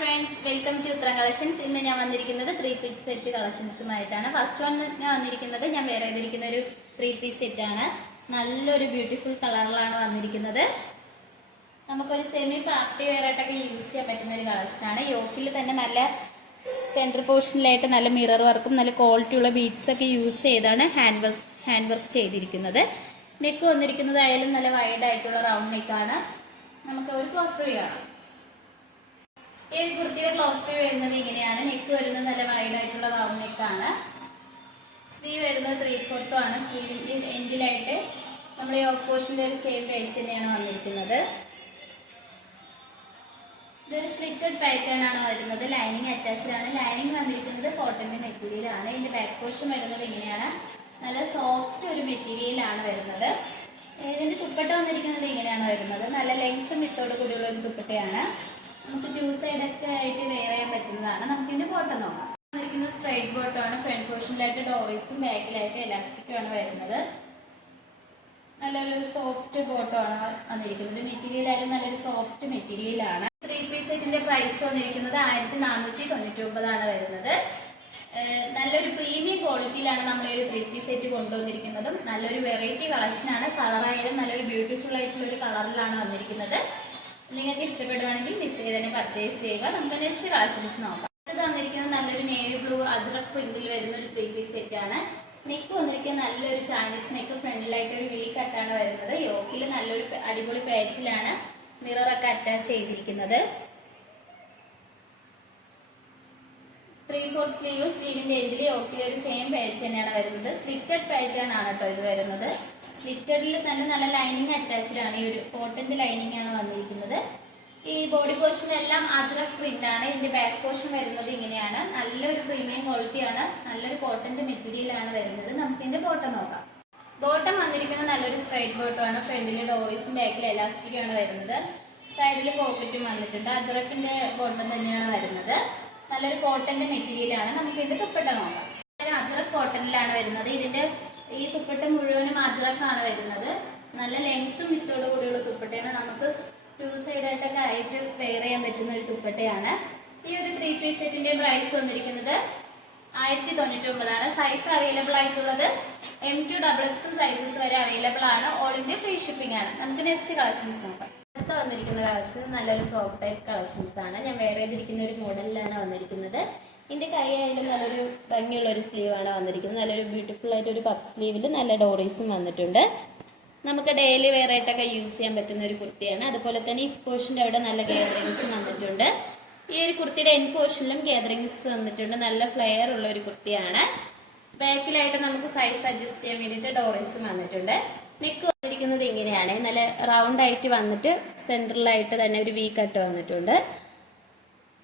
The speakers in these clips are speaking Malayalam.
Friends welcome to Utharam collections ഇന്ന് ഞാൻ വന്നിരിക്കുന്നത് ത്രീ പീസ് സെറ്റ് കളക്ഷൻസുമായിട്ടാണ് ഫസ്റ്റ് വൺ ഞാൻ വന്നിരിക്കുന്നത് ഞാൻ വേറെ ചെയ്തിരിക്കുന്ന ഒരു ത്രീ പീസ് സെറ്റ് ആണ്. നല്ലൊരു ബ്യൂട്ടിഫുൾ കളറിലാണ് വന്നിരിക്കുന്നത്. നമുക്കൊരു സെമി പാർട്ടി വെയർ ആയിട്ടൊക്കെ യൂസ് ചെയ്യാൻ പറ്റുന്ന ഒരു കളക്ഷനാണ് യോക്കിൽ തന്നെ നല്ല സെന്റർ പോർഷനിലായിട്ട് നല്ല മിറർ വർക്കും നല്ല ക്വാളിറ്റി ഉള്ള ബീഡ്സ് ഒക്കെ യൂസ് ചെയ്താണ് ഹാൻഡ് വർക്ക് ഹാൻഡ് വർക്ക് ചെയ്തിരിക്കുന്നത്. നെക്ക് വന്നിരിക്കുന്നതായാലും നല്ല വൈഡ് ആയിട്ടുള്ള റൗണ്ട് നെക്കാണ് നമുക്ക് ഒരു ക്ലോസ് കാണാം. ഈ കുർത്തിയുടെ ക്ലോസ് വ്യൂ വരുന്നത് ഇങ്ങനെയാണ്. നെക്ക് വരുന്നത് നല്ല വൈഡ് ആയിട്ടുള്ള റൗണ്ട് നെക്കാണ് സ്ലീവ് വരുന്നത് ത്രീ ഫോർത്തും ആണ് സ്ലീവിന്റെ എൻഡിലായിട്ട് നമ്മൾ ഈ ഓപ്പോഷന്റെ ഒരു സെയിം പേജ് തന്നെയാണ് വന്നിരിക്കുന്നത്. ഇതൊരു സ്ലിറ്റഡ് പാറ്റേൺ ആണ് വരുന്നത്. ലൈനിങ് അറ്റാച്ച്ഡ് ആണ്. ലൈനിങ് വന്നിരിക്കുന്നത് കോട്ടന്റെ മെറ്റീരിയലാണ് ഇതിന്റെ ബാക്ക് പോർഷൻ വരുന്നത് ഇങ്ങനെയാണ്. നല്ല സോഫ്റ്റ് ഒരു മെറ്റീരിയലാണ് വരുന്നത്. ഇതിന്റെ തുപ്പട്ട വന്നിരിക്കുന്നത് ഇങ്ങനെയാണ് വരുന്നത്. നല്ല ലെങ്ത്തും മിത്തോട് കൂടിയുള്ള ഒരു ടു സൈഡൊക്കെ ആയിട്ട് വെയർ ചെയ്യാൻ പറ്റുന്നതാണ്. നമുക്ക് ഇതിന്റെ ബോട്ടം നോക്കാം. വന്നിരിക്കുന്നത് സ്ട്രൈറ്റ് ആണ്. ഫ്രണ്ട് പോർഷനിലായിട്ട് ഡോറീസും ബാക്കിലായിട്ട് എലാസ്റ്റിക്കും ആണ് വരുന്നത്. നല്ലൊരു സോഫ്റ്റ് ബോട്ടം ആണ് വന്നിരിക്കുന്നത്. മെറ്റീരിയൽ ആയാലും നല്ലൊരു സോഫ്റ്റ് മെറ്റീരിയൽ ആണ്. ത്രീ പീസ് സെറ്റിന്റെ പ്രൈസ് വന്നിരിക്കുന്നത് ആയിരത്തി നാനൂറ്റി തൊണ്ണൂറ്റി ഒമ്പതാണ് വരുന്നത് നല്ലൊരു പ്രീമിയം ക്വാളിറ്റിയിലാണ് നമ്മൾ ഈ ഒരു ത്രീ പീസ് സെറ്റ് കൊണ്ടുവന്നിരിക്കുന്നതും. നല്ലൊരു വെറൈറ്റി കളക്ഷനാണ് കളറായാലും നല്ലൊരു ബ്യൂട്ടിഫുൾ ആയിട്ടുള്ള ഒരു കളറിലാണ് വന്നിരിക്കുന്നത്. നിങ്ങൾക്ക് ഇഷ്ടപ്പെടുവാണെങ്കിൽ മിസ് ചെയ്ത് തന്നെ പർച്ചേസ് ചെയ്യുക. നമുക്ക് നെക്സ്റ്റ് കളക്ഷൻസ് നോക്കാം. ഇത് തന്നിരിക്കുന്നത് നല്ലൊരു നേവി ബ്ലൂ അജ്രക് പ്രിന്റിൽ വരുന്ന ഒരു ത്രീ പീസ് ആണ്. നെക്ക് വന്നിരിക്കുന്നത് നല്ലൊരു ചൈനീസ് നെക്ക് ഫ്രണ്ടിലായിട്ട് ഒരു വി കട്ടാണ് വരുന്നത്. യോക്കിൽ നല്ലൊരു അടിപൊളി പാച്ചിലാണ് മിററൊക്കെ അറ്റാച്ച് ചെയ്തിരിക്കുന്നത്. ത്രീ ഫോർത്ത് സ്ലീവ് സ്ലീവിന്റെ എൻഡിൽ യോക്കിൽ ഒരു സെയിം പാച്ച് തന്നെയാണ് വരുന്നത്. സ്ലിറ്റഡ് പാറ്റേൺ ആണ് കേട്ടോ ഇത് വരുന്നത്. സ്ലിറ്റഡിൽ തന്നെ നല്ല ലൈനിങ് അറ്റാച്ച്ഡ് ആണ്. ഈ ഒരു കോട്ടന്റെ ലൈനിങ് ആണ് വന്നിരിക്കുന്നത്. ഈ ബോഡി പോർഷൻ എല്ലാം അജ്രക് പ്രിന്റ് ആണ്. ഇതിന്റെ ബാക്ക് പോർഷൻ വരുന്നത് ഇങ്ങനെയാണ്. നല്ലൊരു പ്രീമിയം ക്വാളിറ്റി ആണ്. നല്ലൊരു കോട്ടന്റെ മെറ്റീരിയൽ ആണ് വരുന്നത്. നമുക്ക് ഇതിന്റെ ബോട്ടം നോക്കാം. ബോട്ടം വന്നിരിക്കുന്നത് നല്ലൊരു സ്ട്രൈറ്റ് ബോട്ടം ആണ്. ഫ്രണ്ടിൽ ഡോറീസും ബാക്കിൽ എലാസ്റ്റിക് ആണ് വരുന്നത്. സൈഡിൽ പോക്കറ്റും വന്നിട്ടുണ്ട്. അജ്രക്കിന്റെ ബോട്ടം തന്നെയാണ് വരുന്നത്. നല്ലൊരു കോട്ടന്റെ മെറ്റീരിയൽ ആണ്. നമുക്ക് ഇതിന്റെ തുപ്പട്ട നോക്കാം അജ്രക് കോട്ടണിലാണ് വരുന്നത്. ഇതിന്റെ ഈ തുപ്പട്ട മുഴുവനും അജറക്കാണ് വരുന്നത്. നല്ല ലെങ്ത്തും വിത്തോട് കൂടിയുള്ള തുപ്പട്ടയാണ് നമുക്ക് ടു സൈഡ് ആയിട്ടൊക്കെ ആയിട്ട് വെയർ ചെയ്യാൻ പറ്റുന്ന ഒരു തുപ്പട്ടയാണ് ഈ ഒരു ത്രീ പീസ് സെറ്റിന്റെ പ്രൈസ് വന്നിരിക്കുന്നത് ആയിരത്തി തൊണ്ണൂറ്റി ഒമ്പതാണ് സൈസ് അവൈലബിൾ ആയിട്ടുള്ളത് M to double X sizes വരെ അവൈലബിൾ ആണ്. ഓൾ ഇന്ത്യ ഫ്രീ ഷിപ്പിംഗ് ആണ്. നമുക്ക് നെക്സ്റ്റ് കളക്ഷൻസ് നോക്കാം. അടുത്ത വന്നിരിക്കുന്ന കളക്ഷൻ നല്ലൊരു ഫ്രോക്ക് ടൈപ്പ് കളക്ഷൻസ് ആണ്. ഞാൻ വേറെ ചെയ്തിരിക്കുന്ന ഒരു മോഡലിലാണ് വന്നിരിക്കുന്നത്. ഇതിന്റെ കൈ ആയാലും നല്ലൊരു ഭംഗിയുള്ള ഒരു സ്ലീവ് ആണ് വന്നിരിക്കുന്നത്. നല്ലൊരു ബ്യൂട്ടിഫുൾ ആയിട്ട് ഒരു പപ്പ് സ്ലീവിൽ നല്ല ഡോറീസും വന്നിട്ടുണ്ട്. നമുക്ക് ഡെയിലി വെയർ ആയിട്ടൊക്കെ യൂസ് ചെയ്യാൻ പറ്റുന്ന ഒരു കുർത്തിയാണ്. അതുപോലെ തന്നെ ഈ പോർഷന്റെ അവിടെ നല്ല ഗേദറിങ്സും വന്നിട്ടുണ്ട്. ഈ ഒരു കുർത്തിയുടെ എൻ പോർഷനിലും ഗേദറിങ്സ് വന്നിട്ടുണ്ട്. നല്ല ഫ്ലെയർ ഉള്ള ഒരു കുർത്തിയാണ്. ബാക്കിലായിട്ട് നമുക്ക് സൈസ് അഡ്ജസ്റ്റ് ചെയ്യാൻ വേണ്ടിയിട്ട് ഡോറീസും വന്നിട്ടുണ്ട്. നെക്ക് വന്നിരിക്കുന്നത് ഇങ്ങനെയാണ്. നല്ല റൗണ്ട് ആയിട്ട് വന്നിട്ട് സെൻട്രലായിട്ട് തന്നെ ഒരു വി കട്ട് വന്നിട്ടുണ്ട്.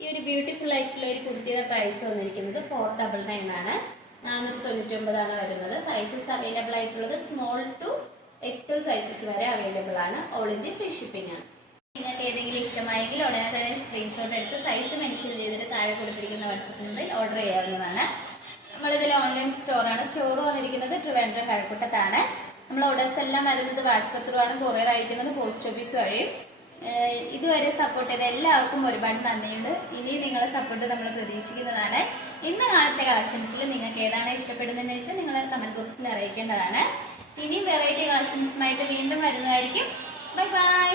ഈ ഒരു ബ്യൂട്ടിഫുൾ ആയിട്ടുള്ള ഒരു കുർത്തിയുടെ പ്രൈസ് വന്നിരിക്കുന്നത് ഫോർ ഡബിൾ നയൻ ആണ്. നാനൂറ്റി തൊണ്ണൂറ്റി ഒമ്പതാണ് വരുന്നത്. സൈസസ് അവൈലബിൾ ആയിട്ടുള്ളത് സ്മോൾ ടു എക്സൽ സൈസസ് വരെ അവൈലബിൾ ആണ്. ഓൾ ഇന്ത്യ ഫ്രീ ഷിപ്പിംഗ് ആണ്. നിങ്ങൾക്ക് ഏതെങ്കിലും ഇഷ്ടമായെങ്കിൽ ഉടനെ തന്നെ സ്ക്രീൻഷോട്ട് എടുത്ത് സൈസ് മെൻഷൻ ചെയ്തിട്ട് താഴെ കൊടുത്തിരിക്കുന്ന വാട്സപ്പ് നമ്പറിൽ ഓർഡർ ചെയ്യാവുന്നതാണ്. നമ്മളിതിൽ ഓൺലൈൻ സ്റ്റോറാണ് സ്റ്റോർ വന്നിരിക്കുന്നത് ട്രിവാൻഡ്രം കഴക്കൂട്ടത്താണ്. നമ്മൾ ഓർഡേഴ്സ് എല്ലാം വരുന്നത് വാട്സപ്പ് ത്രൂ ആണ്. കൊറിയർ അയക്കുന്നത് പോസ്റ്റ് ഓഫീസ് വഴിയും ഇതുവരെ സപ്പോർട്ട് ചെയ്ത എല്ലാവർക്കും ഒരുപാട് നന്ദിയുണ്ട്. ഇനി നിങ്ങളെ സപ്പോർട്ട് നമ്മൾ പ്രതീക്ഷിക്കുന്നതാണ്. ഇന്ന് കാണിച്ച കളക്ഷൻസിൽ നിങ്ങൾക്ക് ഏതാണ് ഇഷ്ടപ്പെടുന്നതെന്ന് വെച്ചാൽ നിങ്ങൾ കമന്റ് ബോക്സിൽ അറിയിക്കേണ്ടതാണ്. ഇനി വെറൈറ്റി കളക്ഷൻസുമായിട്ട് വീണ്ടും വരുന്നതായിരിക്കും. Bye bye